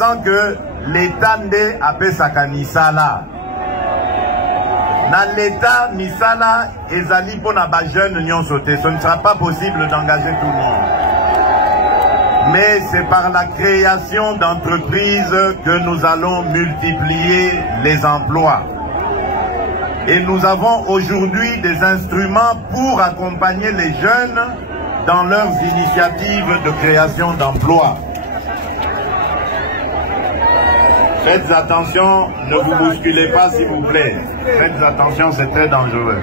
pensant que l'État nde apesaka misala. Dans l'État, misala ezali pona ba jeune nyonso te. Ce ne sera pas possible d'engager tout le monde. Mais c'est par la création d'entreprises que nous allons multiplier les emplois. Et nous avons aujourd'hui des instruments pour accompagner les jeunes dans leurs initiatives de création d'emplois. Faites attention, ne vous bousculez pas s'il vous plaît. Faites attention, c'est très dangereux.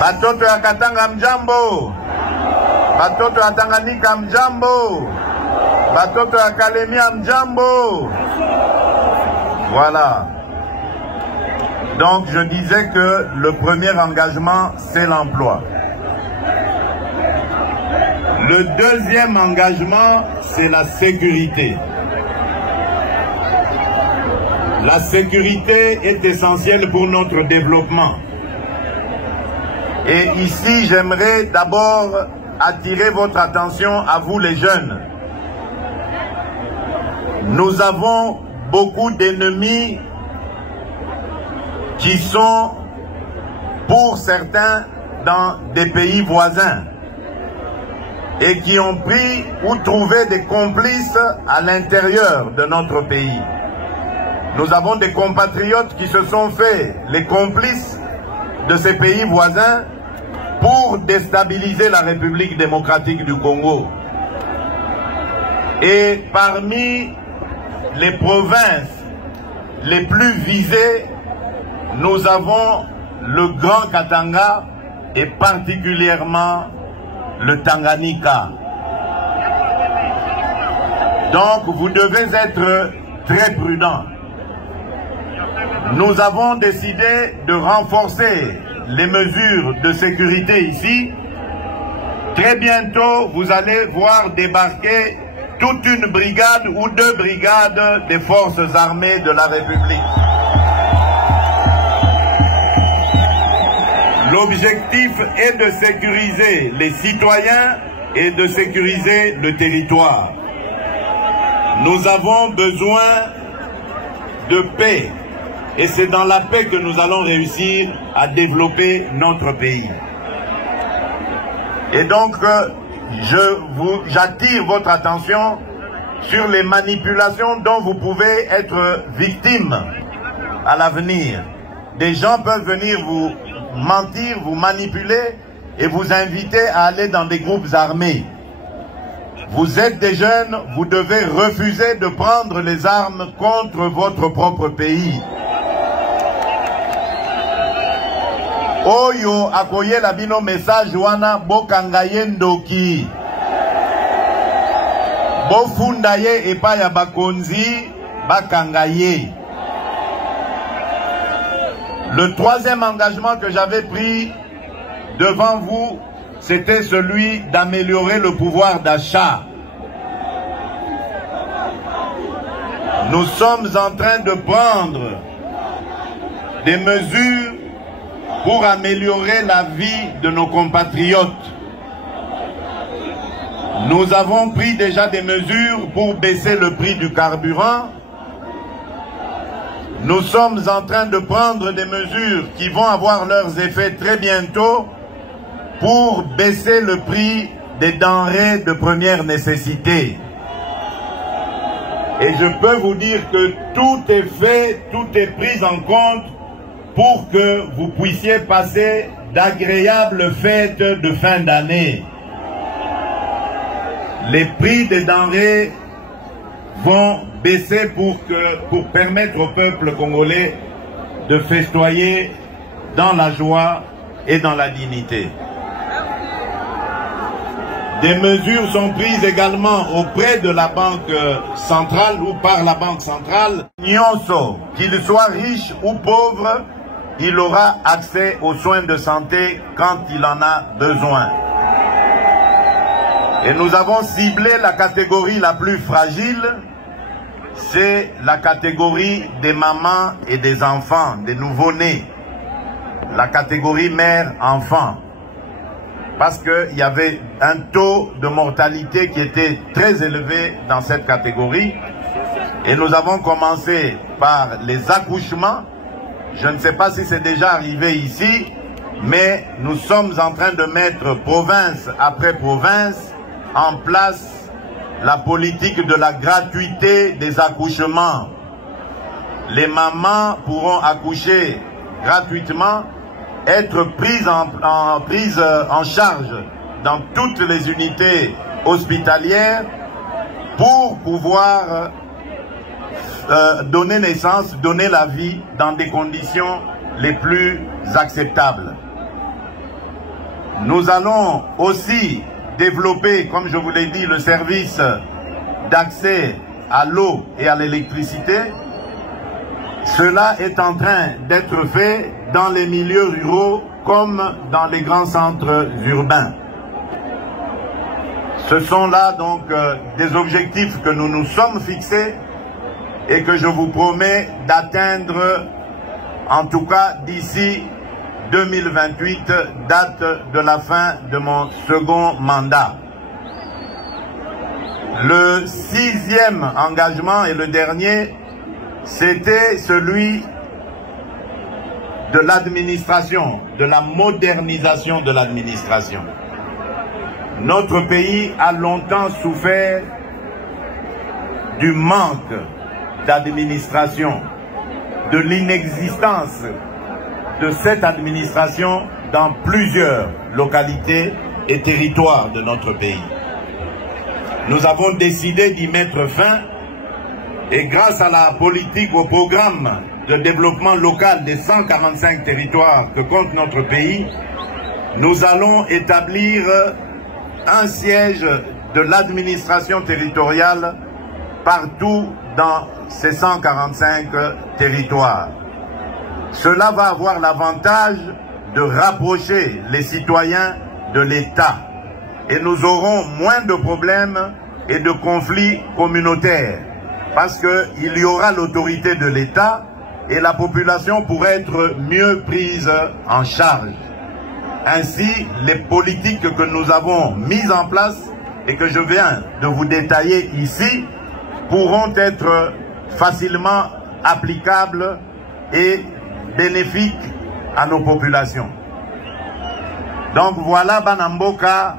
Batoto ya Katanga mjambo. Batoto ya Tanganyika mjambo. Batoto ya Kalemia mjambo. Voilà. Donc je disais que le premier engagement, c'est l'emploi. Le deuxième engagement, c'est la sécurité. La sécurité est essentielle pour notre développement. Et ici, j'aimerais d'abord attirer votre attention à vous les jeunes. Nous avons beaucoup d'ennemis qui sont, pour certains, dans des pays voisins et qui ont pris ou trouvé des complices à l'intérieur de notre pays. Nous avons des compatriotes qui se sont faits les complices de ces pays voisins pour déstabiliser la République démocratique du Congo. Et parmi les provinces les plus visées, nous avons le Grand Katanga et particulièrement le Tanganyika. Donc vous devez être très prudents. Nous avons décidé de renforcer les mesures de sécurité ici. Très bientôt, vous allez voir débarquer toute une brigade ou deux brigades des forces armées de la République. L'objectif est de sécuriser les citoyens et de sécuriser le territoire. Nous avons besoin de paix. Et c'est dans la paix que nous allons réussir à développer notre pays. Et donc, j'attire votre attention sur les manipulations dont vous pouvez être victime à l'avenir. Des gens peuvent venir vous mentir, vous manipuler et vous inviter à aller dans des groupes armés. Vous êtes des jeunes, vous devez refuser de prendre les armes contre votre propre pays. Oyo akoye la bino message wana bokangaye ndoki. Bofundaye epa ya bakonzi bakangaye. Le troisième engagement que j'avais pris devant vous, c'était celui d'améliorer le pouvoir d'achat. Nous sommes en train de prendre des mesures pour améliorer la vie de nos compatriotes. Nous avons pris déjà des mesures pour baisser le prix du carburant. Nous sommes en train de prendre des mesures qui vont avoir leurs effets très bientôt pour baisser le prix des denrées de première nécessité. Et je peux vous dire que tout est fait, tout est pris en compte pour que vous puissiez passer d'agréables fêtes de fin d'année. Les prix des denrées vont baisser pour permettre au peuple congolais de festoyer dans la joie et dans la dignité. Des mesures sont prises également auprès de la Banque centrale ou par la Banque centrale. Nyonso, qu'il soit riche ou pauvre, il aura accès aux soins de santé quand il en a besoin. Et nous avons ciblé la catégorie la plus fragile, c'est la catégorie des mamans et des enfants, des nouveau-nés. La catégorie mère-enfant. parce qu'il y avait un taux de mortalité qui était très élevé dans cette catégorie. Et nous avons commencé par les accouchements. Je ne sais pas si c'est déjà arrivé ici, mais nous sommes en train de mettre province après province en place la politique de la gratuité des accouchements. Les mamans pourront accoucher gratuitement, être prises en charge dans toutes les unités hospitalières pour pouvoir donner naissance, donner la vie dans des conditions les plus acceptables. Nous allons aussi développer, comme je vous l'ai dit, le service d'accès à l'eau et à l'électricité. Cela est en train d'être fait dans les milieux ruraux comme dans les grands centres urbains. Ce sont là donc des objectifs que nous nous sommes fixés et que je vous promets d'atteindre, en tout cas d'ici 2028, date de la fin de mon second mandat. Le 6e engagement et le dernier, c'était celui de l'administration, de la modernisation de l'administration. Notre pays a longtemps souffert du manque d'administration, de l'inexistence de cette administration dans plusieurs localités et territoires de notre pays. Nous avons décidé d'y mettre fin et grâce à la politique, au programme de développement local des 145 territoires que compte notre pays, nous allons établir un siège de l'administration territoriale partout dans ces 145 territoires. Cela va avoir l'avantage de rapprocher les citoyens de l'État et nous aurons moins de problèmes et de conflits communautaires parce qu'il y aura l'autorité de l'État et la population pourrait être mieux prise en charge. Ainsi, les politiques que nous avons mises en place et que je viens de vous détailler ici pourront être facilement applicables et bénéfiques à nos populations. Donc voilà, Banamboka,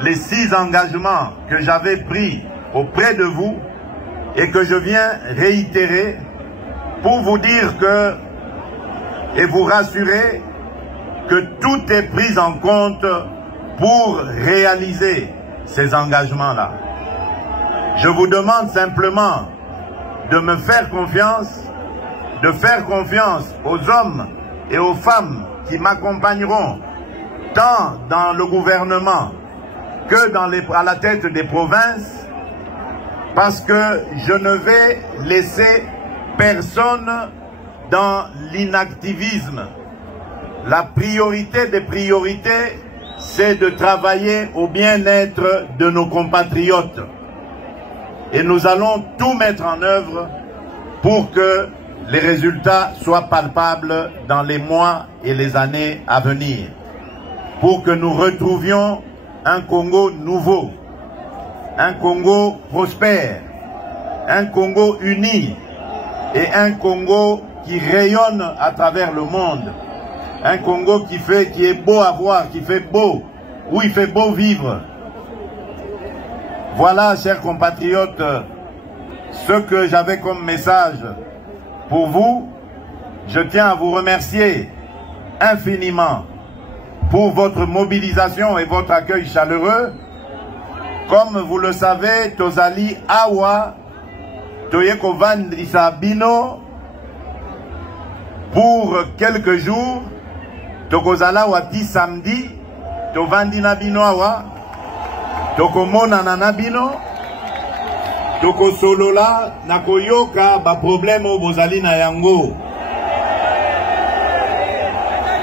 les 6 engagements que j'avais pris auprès de vous et que je viens réitérer pour vous dire que, et vous rassurer que tout est pris en compte pour réaliser ces engagements-là. Je vous demande simplement de me faire confiance, de faire confiance aux hommes et aux femmes qui m'accompagneront tant dans le gouvernement que à la tête des provinces, parce que je ne vais laisser personne dans l'inactivisme. La priorité des priorités, c'est de travailler au bien-être de nos compatriotes. Et nous allons tout mettre en œuvre pour que les résultats soient palpables dans les mois et les années à venir. Pour que nous retrouvions un Congo nouveau, un Congo prospère, un Congo uni et un Congo qui rayonne à travers le monde. Un Congo qui est beau à voir, qui fait beau, où il fait beau vivre. Voilà, chers compatriotes, ce que j'avais comme message pour vous. Je tiens à vous remercier infiniment pour votre mobilisation et votre accueil chaleureux. Comme vous le savez, Tozali Awa, Toyeko Vandrisa Bino, pour quelques jours, Tokozala Wati samedi, Tovandina Bino Awa, Tokomona Nanabino, Tokosolola, Nakoyoka, ba problème au Bozali na yango.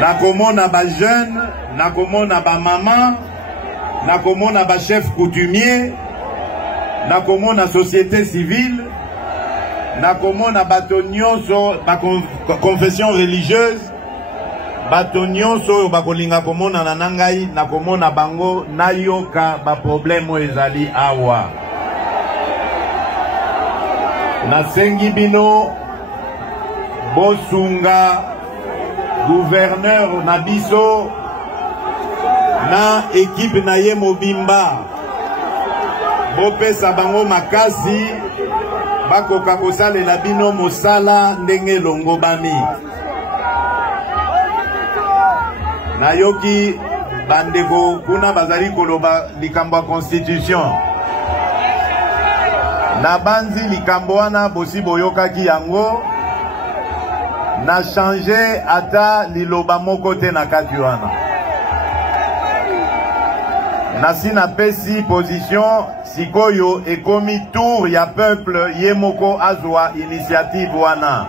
Nakomona ba jeune, nakomona ba maman, nakomona ba chef coutumier, nakomona société civile, nakomona bato nyonso ba confession religieuse, bato nyonso oyo bakolinga komona na nangai na komona bango nayoka ba problème ezali awa. Nasengi bino bosunga gouverneur na biso na équipe na ye mobimba bopesa bango makasi bakoka kosalela bino mosala ndenge longobami. Nayoki bandeko kuna bazali koloba likambo ya constitution na banzi likambo wana bosi boyokaki yango na changer ata liloba moko te na kati wana. Nasi na pesi position sikoyo ekomi tour ya peuple yemoko azwa initiative wana.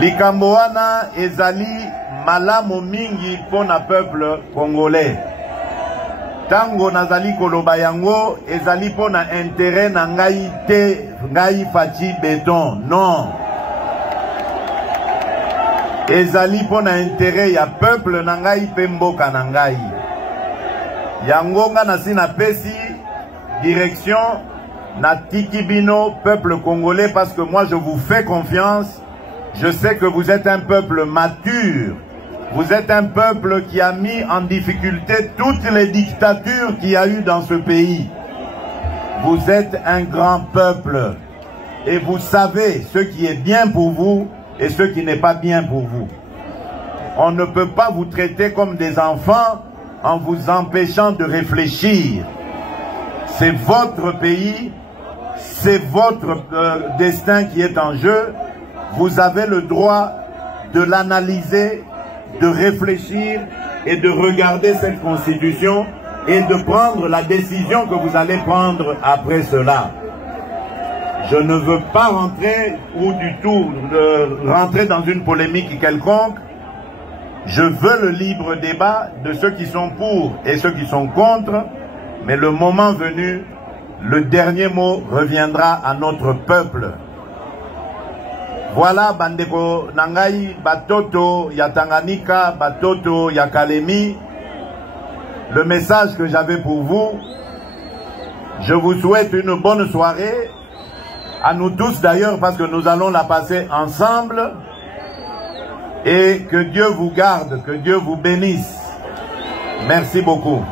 Likambo wana ezali malamu mingi pona peuple congolais. Tango nazali koloba yango ezali pona intérêt na ngai te, ngai Faci Beton, non. Ezali pona intérêt ya peuple na ngai pe mboka na ngai. Yango nga nasi na pesi direction na tikibino peuple congolais parce que moi je vous fais confiance. Je sais que vous êtes un peuple mature. Vous êtes un peuple qui a mis en difficulté toutes les dictatures qu'il y a eu dans ce pays. Vous êtes un grand peuple. Et vous savez ce qui est bien pour vous et ce qui n'est pas bien pour vous. On ne peut pas vous traiter comme des enfants en vous empêchant de réfléchir. C'est votre pays, c'est votre destin qui est en jeu. Vous avez le droit de l'analyser, de réfléchir et de regarder cette constitution et de prendre la décision que vous allez prendre après cela. Je ne veux pas rentrer ou du tout rentrer dans une polémique quelconque. Je veux le libre débat de ceux qui sont pour et ceux qui sont contre, mais le moment venu, le dernier mot reviendra à notre peuple. Voilà, bandeko nangai, batoto ya Tanganyika, batoto ya Kalemi, le message que j'avais pour vous. Je vous souhaite une bonne soirée, à nous tous d'ailleurs, parce que nous allons la passer ensemble. Et que Dieu vous garde, que Dieu vous bénisse. Merci beaucoup.